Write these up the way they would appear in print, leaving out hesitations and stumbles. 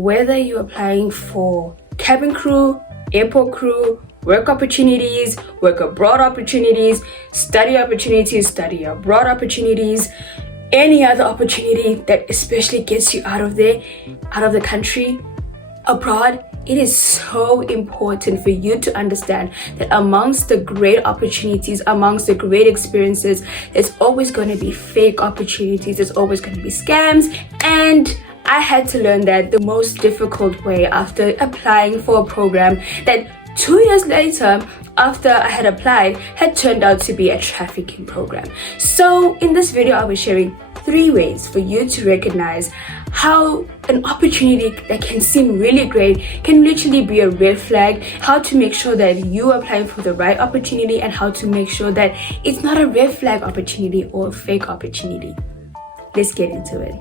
Whether you're applying for cabin crew, airport crew, work opportunities, work abroad opportunities, study opportunities, study abroad opportunities, any other opportunity that especially gets you out of the country, abroad, it is so important for you to understand that amongst the great opportunities, amongst the great experiences, there's always going to be fake opportunities, there's always going to be scams. And I had to learn that the most difficult way after applying for a program that 2 years later, after I had applied, had turned out to be a trafficking program. So in this video, I'll be sharing 3 ways for you to recognize how an opportunity that can seem really great can literally be a red flag, how to make sure that you are applying for the right opportunity, and how to make sure that it's not a red flag opportunity or a fake opportunity. Let's get into it.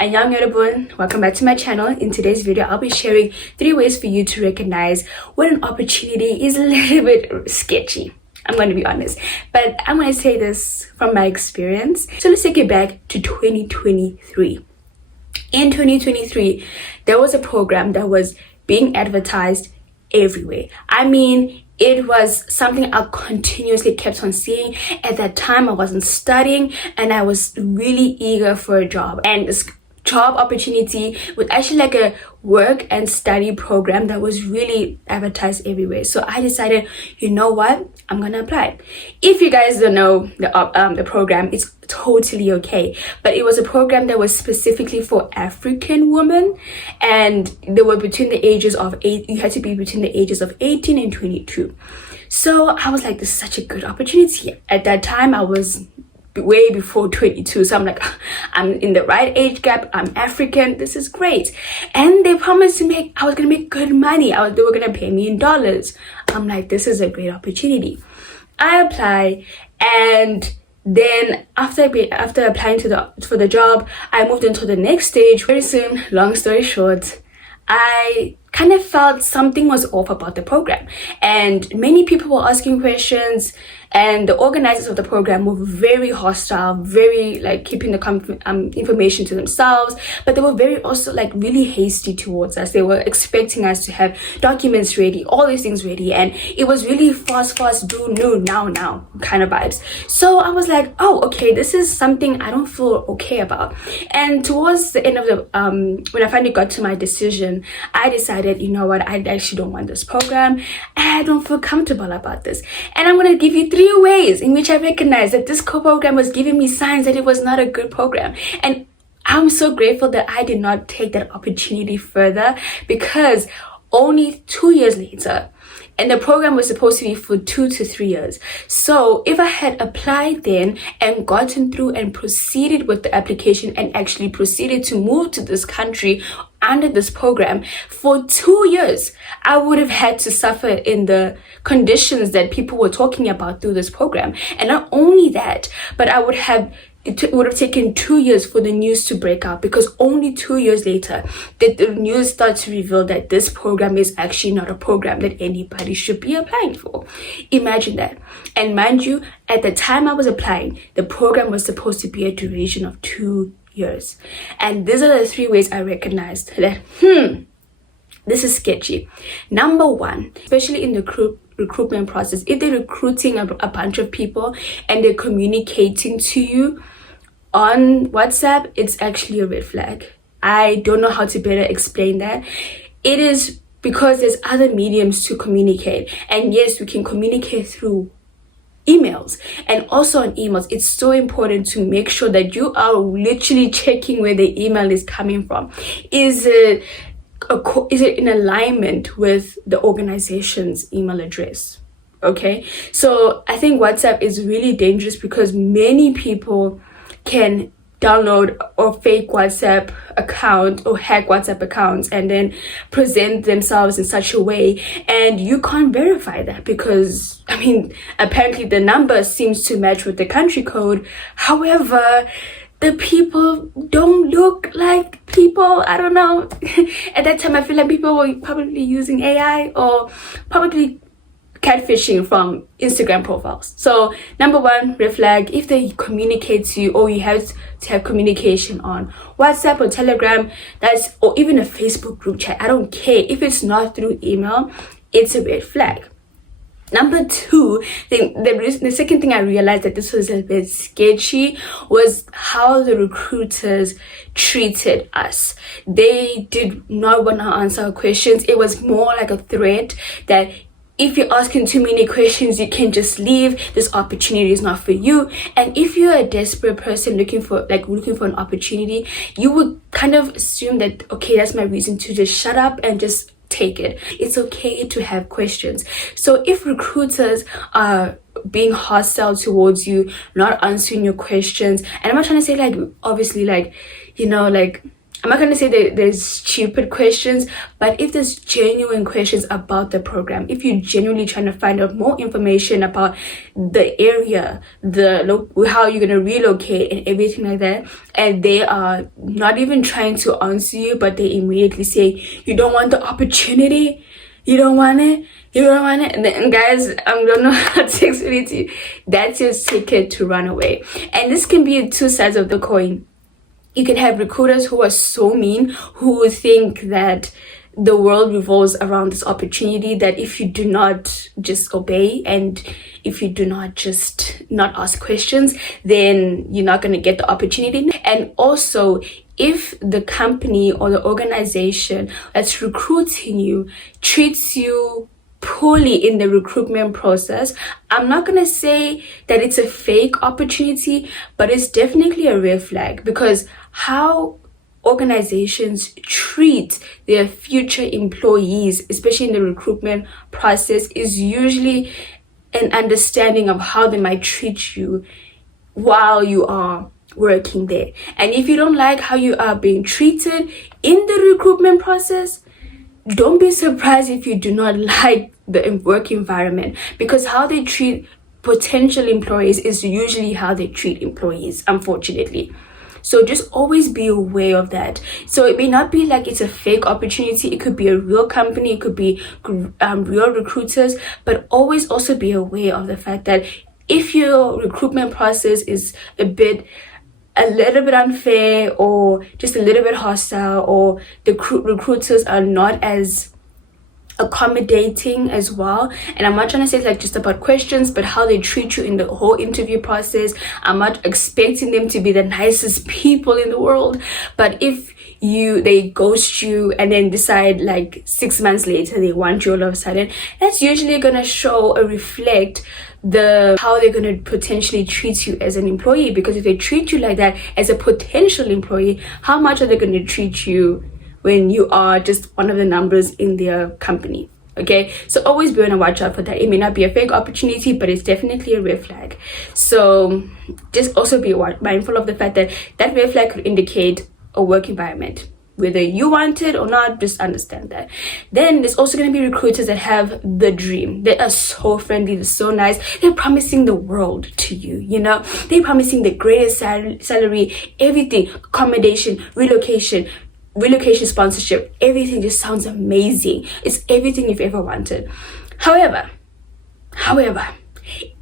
Annyeong 여러분, welcome back to my channel. In today's video, I'll be sharing 3 ways for you to recognize when an opportunity is a little bit sketchy. I'm going to be honest, but I'm going to say this from my experience. So let's take it back to 2023. In 2023, there was a program that was being advertised everywhere. I mean, it was something I continuously kept on seeing. At that time, I wasn't studying and I was really eager for a job. And this job opportunity was actually like a work and study program that was really advertised everywhere. So I decided, you know what, I'm gonna apply. If you guys don't know the program, it's totally okay, but it was a program that was specifically for African women, and they were between the ages of 8. You had to be between the ages of 18 and 22. So I was like, this is such a good opportunity. At that time, I was way before 22, so I'm like, I'm in the right age gap, I'm African, this is great. And they promised I was gonna make good money. They were gonna pay me in dollars. I'm like, this is a great opportunity. I apply, and then after applying for the job, I moved into the next stage. Very soon, long story short, I kind of felt something was off about the program, and many people were asking questions, and the organizers of the program were very hostile, very like keeping the information to themselves, but they were very also like really hasty towards us. They were expecting us to have documents ready, all these things ready, and it was really fast, do, no, now kind of vibes. So I was like, oh, okay, this is something I don't feel okay about. And towards the end of the when I finally got to my decision, I decided, you know what, I actually don't want this program. I don't feel comfortable about this, and I'm gonna give you 3 ways in which I recognize that this program was giving me signs that it was not a good program. And I'm so grateful that I did not take that opportunity further, because only 2 years later, and the program was supposed to be for 2 to 3 years. So if I had applied then and gotten through and proceeded with the application and actually proceeded to move to this country under this program for 2 years, I would have had to suffer in the conditions that people were talking about through this program. And not only that, but it would have taken 2 years for the news to break out, because only 2 years later did the news start to reveal that this program is actually not a program that anybody should be applying for. Imagine that. And mind you, at the time I was applying, the program was supposed to be a duration of 2 years. And these are the 3 ways I recognized that, this is sketchy. Number 1, especially in the recruitment process, if they're recruiting a bunch of people and they're communicating to you on WhatsApp, it's actually a red flag. I don't know how to better explain that. It is because there's other mediums to communicate, and yes, we can communicate through emails. And also on emails, it's so important to make sure that you are literally checking where the email is coming from. Is it in alignment with the organization's email address? Okay, so I think WhatsApp is really dangerous, because many people can download or fake WhatsApp account or hack WhatsApp accounts and then present themselves in such a way, and you can't verify that, because I mean, apparently the number seems to match with the country code. However, the people don't look like people. I don't know. At that time, I feel like people were probably using AI, or probably catfishing from Instagram profiles. So number one, red flag, if they communicate to you, or you have to have communication on WhatsApp or Telegram, or even a Facebook group chat, I don't care. If it's not through email, it's a red flag. Number two, the second thing I realized that this was a bit sketchy was how the recruiters treated us. They did not want to answer our questions. It was more like a threat that if you're asking too many questions, you can just leave. This opportunity is not for you. And if you're a desperate person looking for an opportunity, you would kind of assume that, okay, that's my reason to just shut up and just take it. It's okay to have questions. So if recruiters are being hostile towards you, not answering your questions, and I'm not trying to say obviously I'm not going to say that there's stupid questions, but if there's genuine questions about the program, if you're genuinely trying to find out more information about the area, how you're going to relocate and everything like that, and they are not even trying to answer you, but they immediately say, you don't want the opportunity? You don't want it? You don't want it? And then, guys, I don't know how to explain it to you. That's your ticket to run away. And this can be two sides of the coin. You can have recruiters who are so mean, who think that the world revolves around this opportunity, that if you do not just obey and if you do not just not ask questions, then you're not going to get the opportunity. And also, if the company or the organization that's recruiting you treats you poorly in the recruitment process, I'm not gonna say that it's a fake opportunity, but it's definitely a red flag, because how organizations treat their future employees, especially in the recruitment process, is usually an understanding of how they might treat you while you are working there. And if you don't like how you are being treated in the recruitment process, don't be surprised if you do not like the work environment, because how they treat potential employees is usually how they treat employees, unfortunately. So just always be aware of that. So it may not be like it's a fake opportunity. It could be a real company. It could be real recruiters. But always also be aware of the fact that if your recruitment process is a little bit unfair, or just a little bit hostile, or the recruiters are not as accommodating as well, and I'm not trying to say it's just about questions, but how they treat you in the whole interview process. I'm not expecting them to be the nicest people in the world, but if they ghost you and then decide 6 months later they want you all of a sudden, that's usually gonna show or reflect how they're going to potentially treat you as an employee. Because if they treat you like that as a potential employee, how much are they going to treat you when you are just one of the numbers in their company? Okay, so always be on a watch out for that. It may not be a fake opportunity, but it's definitely a red flag. So just also be mindful of the fact that that red flag could indicate a work environment. Whether you want it or not, just understand that. Then there's also going to be recruiters that have the dream. They are so friendly, they're so nice. They're promising the world to you, They're promising the greatest salary, everything, accommodation, relocation sponsorship. Everything just sounds amazing. It's everything you've ever wanted. However,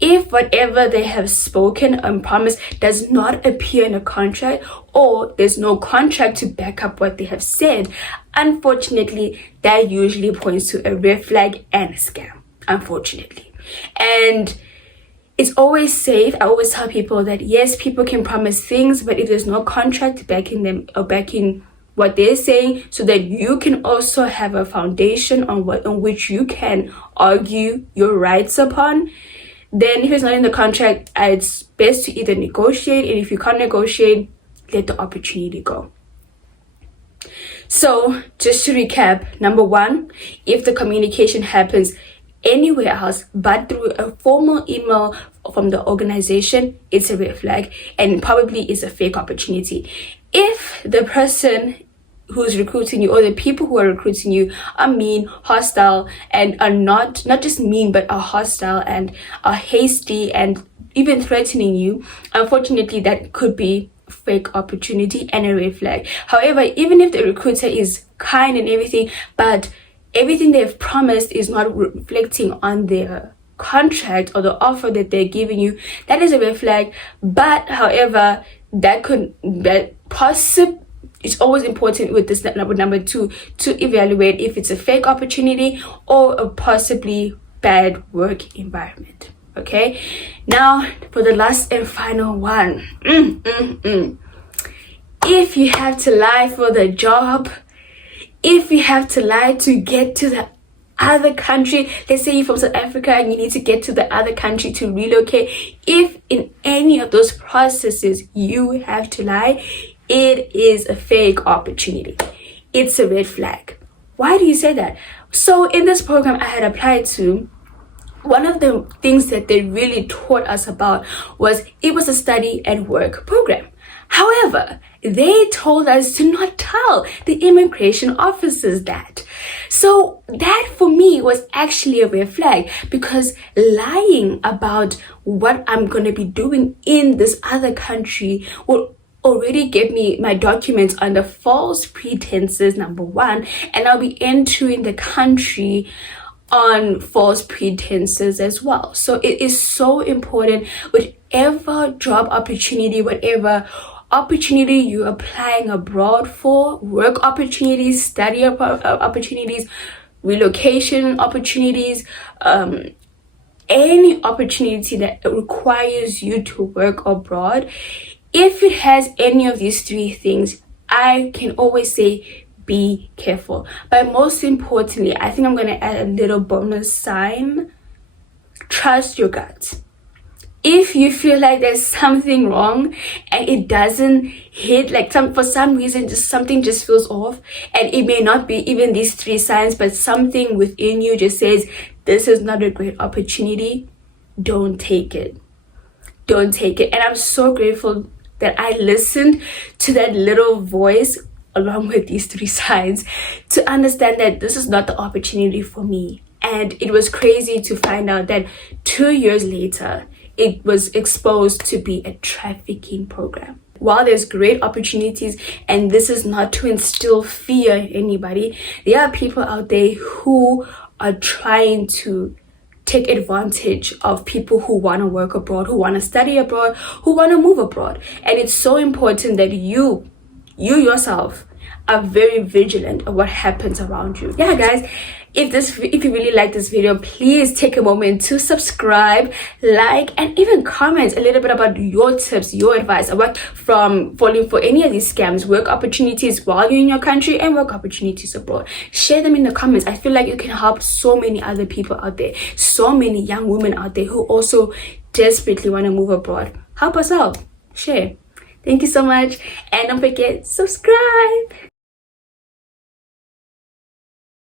if whatever they have spoken and promised does not appear in a contract, or there's no contract to back up what they have said, unfortunately, that usually points to a red flag and a scam, unfortunately. And it's always safe. I always tell people that yes, people can promise things, but if there's no contract backing them or backing what they're saying, so that you can also have a foundation on which you can argue your rights upon, then if it's not in the contract, it's best to either negotiate, and if you can't negotiate, let the opportunity go. So just to recap, number one, if the communication happens anywhere else but through a formal email from the organization, it's a red flag and probably is a fake opportunity. If the person who's recruiting you, or the people who are recruiting you, are mean, hostile, and are not just mean, but are hostile and are hasty and even threatening you, unfortunately, that could be fake opportunity and a red flag. However, even if the recruiter is kind and everything, but everything they've promised is not reflecting on their contract or the offer that they're giving you, that is a red flag. But however, it's always important with this number 2 to evaluate if it's a fake opportunity or a possibly bad work environment. Okay, now for the last and final one. If you have to lie for the job, if you have to lie to get to the other country, let's say you're from South Africa and you need to get to the other country to relocate, if in any of those processes you have to lie, it is a fake opportunity. It's a red flag. Why do you say that? So in this program I had applied to, one of the things that they really taught us about was it was a study and work program. However, they told us to not tell the immigration officers that. So that for me was actually a red flag, because lying about what I'm going to be doing in this other country will already get me my documents under false pretenses, number one, and I'll be entering the country on false pretenses as well. So it is so important, whatever job opportunity, whatever opportunity you're applying abroad for, work opportunities, study opportunities, relocation opportunities, any opportunity that requires you to work abroad, if it has any of these 3 things, I can always say be careful. But most importantly, I think I'm going to add a little bonus sign. Trust your gut. If you feel like there's something wrong and it doesn't hit, like for some reason something just feels off, and it may not be even these 3 signs, but something within you just says this is not a great opportunity, don't take it. Don't take it. And I'm so grateful that I listened to that little voice along with these 3 signs to understand that this is not the opportunity for me. And it was crazy to find out that 2 years later, it was exposed to be a trafficking program. While there's great opportunities, and this is not to instill fear in anybody, there are people out there who are trying to take advantage of people who want to work abroad, who want to study abroad, who want to move abroad. And it's so important that you yourself are very vigilant of what happens around you. Yeah, guys, if you really like this video, please take a moment to subscribe, like, and even comment a little bit about your tips, your advice about from falling for any of these scams, work opportunities while you're in your country and work opportunities abroad. Share them in the comments. I feel like you can help so many other people out there, so many young women out there who also desperately want to move abroad. Help us out. Share. Thank you so much, and don't forget, subscribe.